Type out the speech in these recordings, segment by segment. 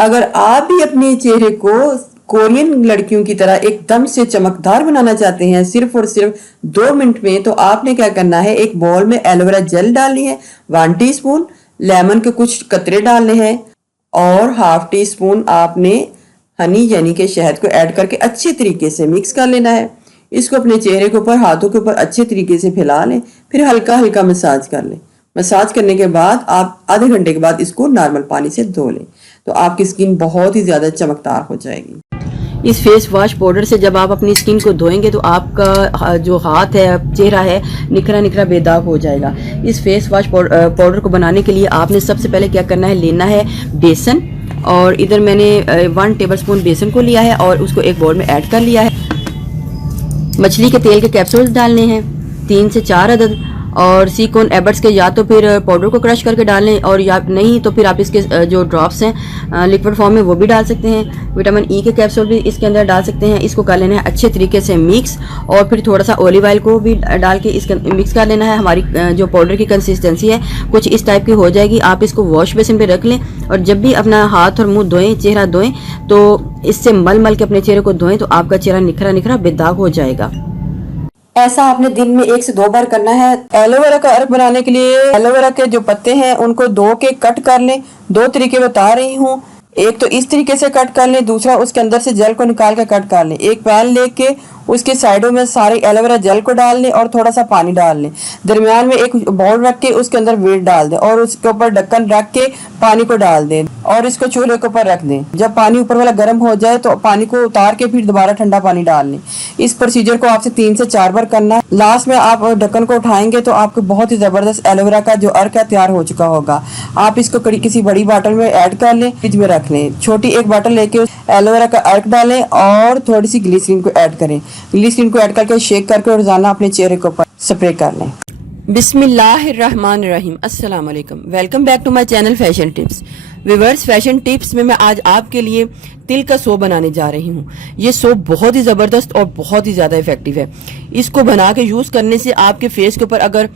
अगर आप भी अपने चेहरे को कोरियन लड़कियों की तरह एकदम से चमकदार बनाना चाहते हैं सिर्फ और सिर्फ 2 मिनट में, तो आपने क्या करना है, एक बॉल में एलोवेरा जेल डालनी है, 1 टीस्पून लेमन के कुछ कतरे डालने हैं और ½ टीस्पून आपने हनी यानी कि शहद को ऐड करके अच्छे तरीके से मिक्स कर लेना है। इसको अपने चेहरे के ऊपर, हाथों के ऊपर अच्छे तरीके से फैला लें, फिर हल्का हल्का मसाज कर लें। मसाज करने के बाद आप आधे घंटे के बाद इसको नॉर्मल पानी से धो लें, तो आपकी स्किन बहुत ही ज़्यादा चमकदार हो जाएगी। इस फेस वॉश पाउडर से जब आप अपनी स्किन को धोएंगे तो आपका जो हाथ है, चेहरा है, निखरा निखरा बेदाग हो जाएगा। इस फेस वॉश पाउडर को बनाने के लिए आपने सबसे पहले क्या करना है, लेना है बेसन, और इधर मैंने 1 टेबलस्पून बेसन को लिया है और उसको एक बाउल में ऐड कर लिया है। मछली के तेल के कैप्सूल्स डालने हैं 3 से 4 अदद, और सिलिकॉन एबर्ट्स के या तो फिर पाउडर को क्रश करके डाल लें, और या नहीं तो फिर आप इसके जो ड्रॉप्स हैं लिक्विड फॉर्म में वो भी डाल सकते हैं। विटामिन ई के कैप्सूल भी इसके अंदर डाल सकते हैं। इसको कर लेना है अच्छे तरीके से मिक्स, और फिर थोड़ा सा ऑलिव ऑयल को भी डाल के इसके मिक्स कर लेना है। हमारी जो पाउडर की कंसिस्टेंसी है कुछ इस टाइप की हो जाएगी। आप इसको वॉश बेसिन पे रख लें, और जब भी अपना हाथ और मुंह धोएं, चेहरा धोएं, तो इससे मल मल के अपने चेहरे को धोएं, तो आपका चेहरा निखरा निखरा बेदाग हो जाएगा। ऐसा आपने दिन में 1 से 2 बार करना है। एलोवेरा का अर्क बनाने के लिए एलोवेरा के जो पत्ते हैं उनको धो के कट कर लें। 2 तरीके बता रही हूँ, एक तो इस तरीके से कट कर लें, दूसरा उसके अंदर से जेल को निकाल के कट कर लें। एक पैन लेके उसके साइडों में सारे एलोवेरा जेल को डाल लें और थोड़ा सा पानी डाल लें। दरमियान में एक बाउल रख के उसके अंदर वेट डाल दें और उसके ऊपर ढक्कन रख के पानी को डाल दें और इसको चूल्हे के ऊपर रख दें। जब पानी ऊपर वाला गर्म हो जाए तो पानी को उतार के फिर दोबारा ठंडा पानी डाल लें। इस प्रोसीजर को आपसे 3 से 4 बार करना है। लास्ट में आप ढक्कन को उठाएंगे तो आपको बहुत ही जबरदस्त एलोवेरा का जो अर्क है तैयार हो चुका होगा। आप इसको किसी बड़ी बॉटल में ऐड कर लें, फ्रिज में रख लें। छोटी एक बॉटल लेके एलोवेरा का अर्क डालें और थोड़ी सी ग्लिसरीन को ऐड करें। ग्लिसरीन को ऐड करके शेक करके रोजाना अपने चेहरे के ऊपर स्प्रे कर लें। बिस्मिल्लाहिर्रहमानिर्रहीम। अस्सलाम वालेकुम, welcome back to my channel fashion tips. Viewers, fashion tips में मैं आज आपके लिए तिल का सोप बनाने जा रही हूँ। ये सोप बहुत ही ज़बरदस्त और बहुत ही ज़्यादा इफेक्टिव है। इसको बना के यूज़ करने से आपके फेस के ऊपर अगर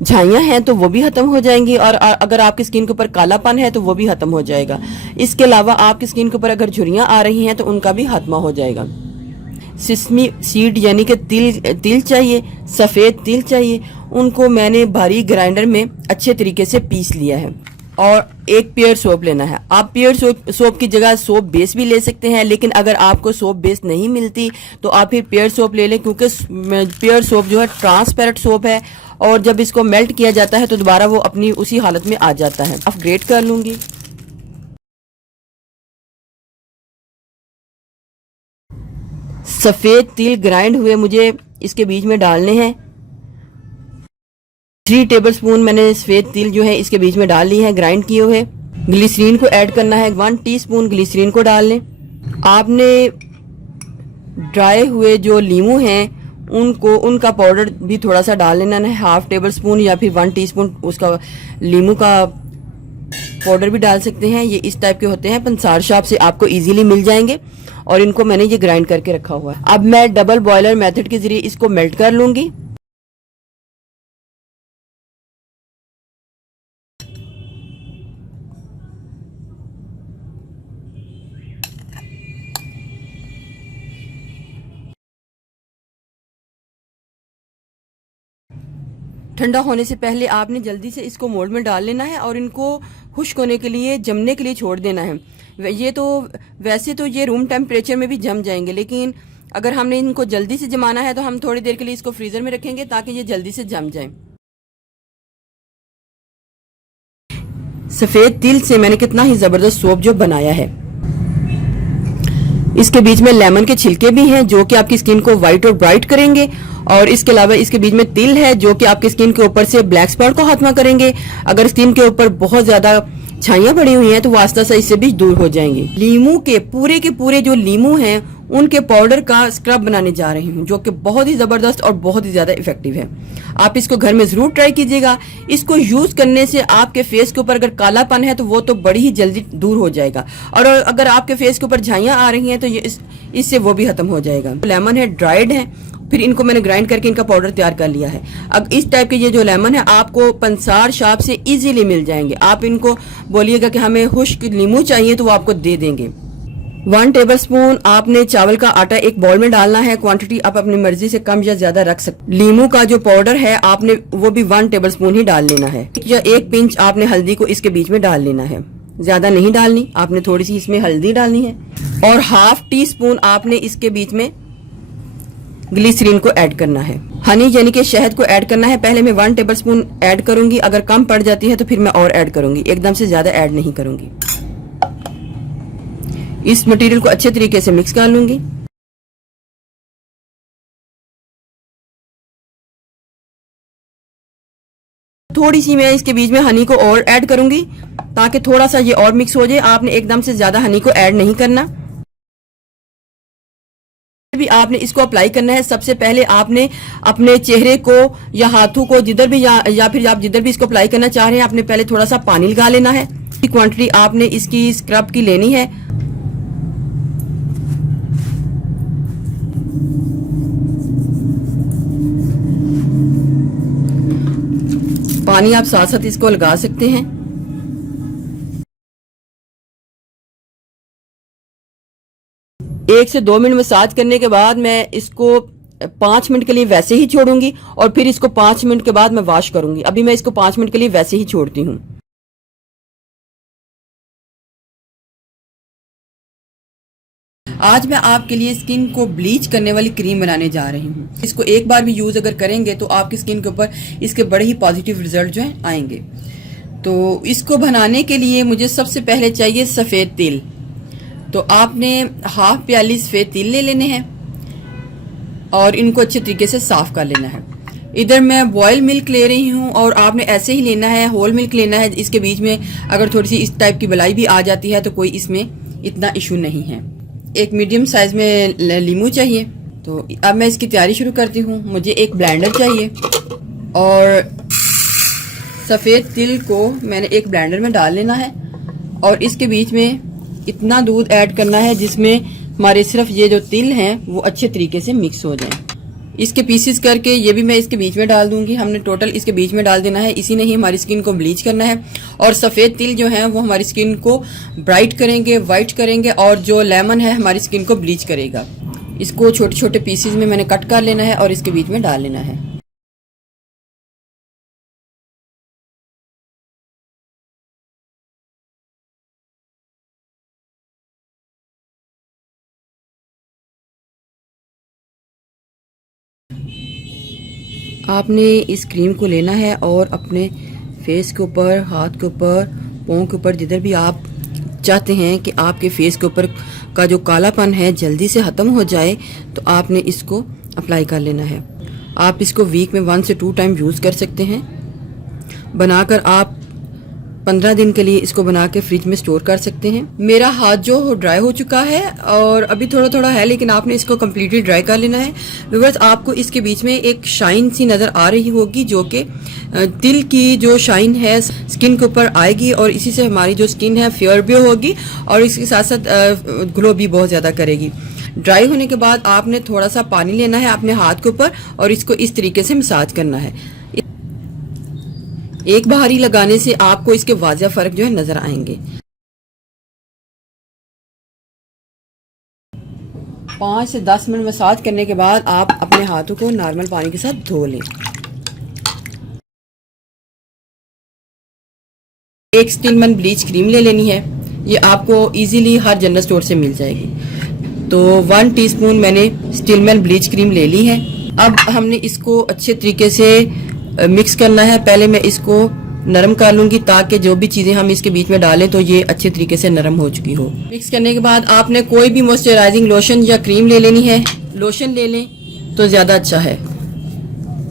झाइयाँ हैं तो वो भी खत्म हो जाएंगी, और अगर आपकी स्किन के ऊपर कालापन है तो वो भी खत्म हो जाएगा। इसके अलावा आपकी स्किन के ऊपर अगर झुर्रियाँ आ रही हैं तो उनका भी खात्मा हो जाएगा। सिसमी सीड यानी कि तिल चाहिए, सफ़ेद तिल चाहिए, उनको मैंने बारीक ग्राइंडर में अच्छे तरीके से पीस लिया है, और एक पेयर सोप लेना है। आप पेयर सोप की जगह सोप बेस भी ले सकते हैं, लेकिन अगर आपको सोप बेस नहीं मिलती तो आप फिर पेयर सोप ले लें, क्योंकि पेयर सोप जो है ट्रांसपेरेंट सोप है, और जब इसको मेल्ट किया जाता है तो दोबारा वो अपनी उसी हालत में आ जाता है। अब ग्रेट कर लूँगी। सफ़ेद तिल ग्राइंड हुए मुझे इसके बीच में डालने हैं। 3 टेबलस्पून मैंने सफ़ेद तिल जो है इसके बीच में डाल ली है ग्राइंड किए हुए। ग्लिसरीन को ऐड करना है, 1 टीस्पून ग्लिसरीन को डाल लें। आपने ड्राई हुए जो लीमू हैं उनका पाउडर भी थोड़ा सा डाल लेना है, ½ टेबलस्पून या फिर 1 टीस्पून उसका लीमू का पाउडर भी डाल सकते हैं। ये इस टाइप के होते हैं, पंसार शॉप से आपको इजीली मिल जाएंगे, और इनको मैंने ये ग्राइंड करके रखा हुआ है। अब मैं डबल बॉयलर मेथड के जरिए इसको मेल्ट कर लूंगी। ठंडा होने से पहले आपने जल्दी से इसको मोल्ड में डाल लेना है और इनको खुश्क होने के लिए, जमने के लिए छोड़ देना है। ये तो वैसे तो ये रूम टेम्परेचर में भी जम जाएंगे, लेकिन अगर हमने इनको जल्दी से जमाना है तो हम थोड़ी देर के लिए इसको फ्रीजर में रखेंगे ताकि ये जल्दी से जम जाए। सफ़ेद तिल से मैंने कितना ही ज़बरदस्त सोप जो बनाया है। इसके बीच में लेमन के छिलके भी हैं जो कि आपकी स्किन को वाइट और ब्राइट करेंगे, और इसके अलावा इसके बीच में तिल है जो कि आपकी स्किन के ऊपर से ब्लैक स्पॉट को खात्मा करेंगे। अगर स्किन के ऊपर बहुत ज्यादा छाइयां पड़ी हुई हैं तो वो आस्ता सा इससे भी दूर हो जाएंगी। लीमू के पूरे जो लीमू हैं उनके पाउडर का स्क्रब बनाने जा रही हूँ, जो कि बहुत ही जबरदस्त और बहुत ही ज्यादा इफेक्टिव है। आप इसको घर में जरूर ट्राई कीजिएगा। इसको यूज करने से आपके फेस के ऊपर अगर कालापन है तो वो तो बड़ी ही जल्दी दूर हो जाएगा, और अगर आपके फेस के ऊपर झाइयां आ रही हैं तो ये इससे वो भी खत्म हो जाएगा। लेमन है, ड्राइड है, फिर इनको मैंने ग्राइंड करके इनका पाउडर तैयार कर लिया है। अब इस टाइप के ये जो लेमन है आपको पंसार शॉप से इजीली मिल जाएंगे। आप इनको बोलिएगा कि हमें खुश्क नींबू चाहिए तो वो आपको दे देंगे। 1 टेबलस्पून आपने चावल का आटा एक बाउल में डालना है। क्वांटिटी आप अपनी मर्जी से कम या ज्यादा रख सकते। लीमू का जो पाउडर है आपने वो भी 1 टेबलस्पून ही डाल लेना है, या 1 पिंच आपने हल्दी को इसके बीच में डाल लेना है, ज्यादा नहीं डालनी। आपने थोड़ी सी इसमें हल्दी डालनी है और ½ टीस्पून आपने इसके बीच में ग्लिसरीन को ऐड करना है। हनी यानी कि शहद को ऐड करना है। पहले मैं 1 टेबलस्पून ऐड करूंगी, अगर कम पड़ जाती है तो फिर मैं और ऐड करूंगी, एकदम से ज्यादा ऐड नहीं करूंगी। इस मटेरियल को अच्छे तरीके से मिक्स कर लूंगी। थोड़ी सी मैं इसके बीच में हनी को और ऐड करूंगी ताकि थोड़ा सा ये और मिक्स हो जाए। आपने एकदम से ज्यादा हनी को ऐड नहीं करना। भी आपने इसको अप्लाई करना है। सबसे पहले आपने अपने चेहरे को या हाथों को जिधर भी या फिर आप जिधर भी इसको अप्लाई करना चाह रहे हैं, आपने पहले थोड़ा सा पानी लगा लेना है। क्वांटिटी आपने इसकी स्क्रब की लेनी है। पानी आप साथ साथ इसको लगा सकते हैं। एक से 2 मिनट मसाज करने के बाद मैं इसको 5 मिनट के लिए वैसे ही छोड़ूंगी और फिर इसको 5 मिनट के बाद मैं वॉश करूंगी। अभी मैं इसको 5 मिनट के लिए वैसे ही छोड़ती हूँ। आज मैं आपके लिए स्किन को ब्लीच करने वाली क्रीम बनाने जा रही हूँ। इसको एक बार भी यूज अगर करेंगे तो आपकी स्किन के ऊपर इसके बड़े ही पॉजिटिव रिजल्ट जो है आएंगे। तो इसको बनाने के लिए मुझे सबसे पहले चाहिए सफेद तिल। तो आपने ½ प्याली सफेद तिल ले लेने हैं और इनको अच्छे तरीके से साफ कर लेना है। इधर मैं बॉयल मिल्क ले रही हूँ और आपने ऐसे ही लेना है, होल मिल्क लेना है। इसके बीच में अगर थोड़ी सी इस टाइप की बलाई भी आ जाती है तो कोई इसमें इतना इशू नहीं है। एक मीडियम साइज में लीमू चाहिए। तो अब मैं इसकी तैयारी शुरू करती हूँ। मुझे एक ब्लेंडर चाहिए और सफ़ेद तिल को मैंने एक ब्लेंडर में डाल लेना है और इसके बीच में इतना दूध ऐड करना है जिसमें हमारे सिर्फ ये जो तिल हैं वो अच्छे तरीके से मिक्स हो जाएं। इसके पीसेस करके ये भी मैं इसके बीच में डाल दूंगी। हमने टोटल इसके बीच में डाल देना है। इसी ने ही हमारी स्किन को ब्लीच करना है और सफ़ेद तिल जो है वो हमारी स्किन को ब्राइट करेंगे, वाइट करेंगे और जो लेमन है हमारी स्किन को ब्लीच करेगा। इसको छोटे छोटे पीसेस में मैंने कट कर लेना है और इसके बीच में डाल लेना है। आपने इस क्रीम को लेना है और अपने फेस के ऊपर, हाथ के ऊपर, पाँव के ऊपर, जिधर भी आप चाहते हैं कि आपके फेस के ऊपर का जो कालापन है जल्दी से ख़त्म हो जाए, तो आपने इसको अप्लाई कर लेना है। आप इसको वीक में 1 से 2 टाइम यूज़ कर सकते हैं। बनाकर आप 15 दिन के लिए इसको बना के फ्रिज में स्टोर कर सकते हैं। मेरा हाथ जो ड्राई हो चुका है और अभी थोड़ा थोड़ा है, लेकिन आपने इसको कम्प्लीटली ड्राई कर लेना है। व्यूअर्स, आपको इसके बीच में एक शाइन सी नज़र आ रही होगी जो कि तिल की जो शाइन है स्किन के ऊपर आएगी और इसी से हमारी जो स्किन है फेयर भी होगी और इसके साथ साथ ग्लो भी बहुत ज़्यादा करेगी। ड्राई होने के बाद आपने थोड़ा सा पानी लेना है अपने हाथ के ऊपर और इसको इस तरीके से मसाज करना है। एक बारी लगाने से आपको इसके वाज़ह फर्क जो है नजर आएंगे। 5 से 10 मिनट मसाज करने के बाद आप अपने हाथों को नॉर्मल पानी के साथ धो लें। एक स्टिलमैन ब्लीच क्रीम ले लेनी है। ये आपको इजीली हर जनरल स्टोर से मिल जाएगी। तो 1 टीस्पून मैंने स्टिलमैन ब्लीच क्रीम ले ली है। अब हमने इसको अच्छे तरीके से मिक्स करना है। पहले मैं इसको नरम कर लूंगी ताकि जो भी चीज़ें हम इसके बीच में डालें तो ये अच्छे तरीके से नरम हो चुकी हो। मिक्स करने के बाद आपने कोई भी मॉइस्चराइजिंग लोशन या क्रीम ले लेनी है। लोशन ले लें तो ज़्यादा अच्छा है।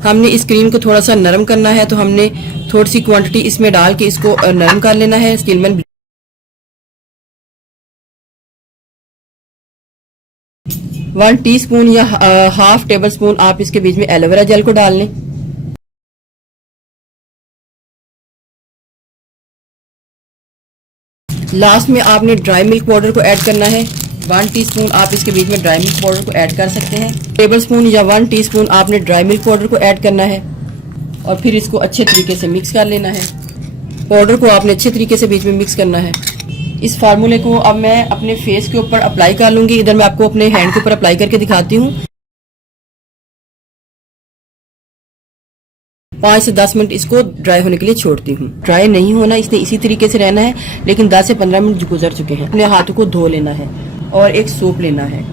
हमने इस क्रीम को थोड़ा सा नरम करना है तो हमने थोड़ी सी क्वांटिटी इसमें डाल के इसको नरम कर लेना है। स्टिलमैन 1 टीस्पून या ½ टेबल स्पून आप इसके बीच में एलोवेरा जेल को डाल लें। लास्ट में आपने ड्राई मिल्क पाउडर को ऐड करना है 1 टीस्पून आप इसके बीच में ड्राई मिल्क पाउडर को ऐड कर सकते हैं। टेबल स्पून या 1 टीस्पून आपने ड्राई मिल्क पाउडर को ऐड करना है और फिर इसको अच्छे तरीके से मिक्स कर लेना है। पाउडर को आपने अच्छे तरीके से बीच में मिक्स करना है। इस फार्मूले को अब मैं अपने फेस के ऊपर अप्लाई कर लूंगी। इधर मैं आपको अपने हैंड के ऊपर अप्लाई करके दिखाती हूँ। 5 से 10 मिनट इसको ड्राई होने के लिए छोड़ती हूँ। ड्राई नहीं होना, इसने इसी तरीके से रहना है, लेकिन 10 से 15 मिनट गुजर चुके हैं। अपने हाथों को धो लेना है और एक सोप लेना है।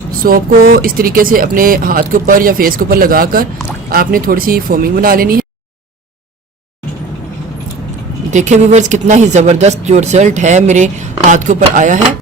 सोप को इस तरीके से अपने हाथ के ऊपर या फेस के ऊपर लगाकर आपने थोड़ी सी फोमिंग बना लेनी है। देखिए व्यूअर्स, कितना ही ज़बरदस्त जो रिजल्ट है मेरे हाथ के ऊपर आया है।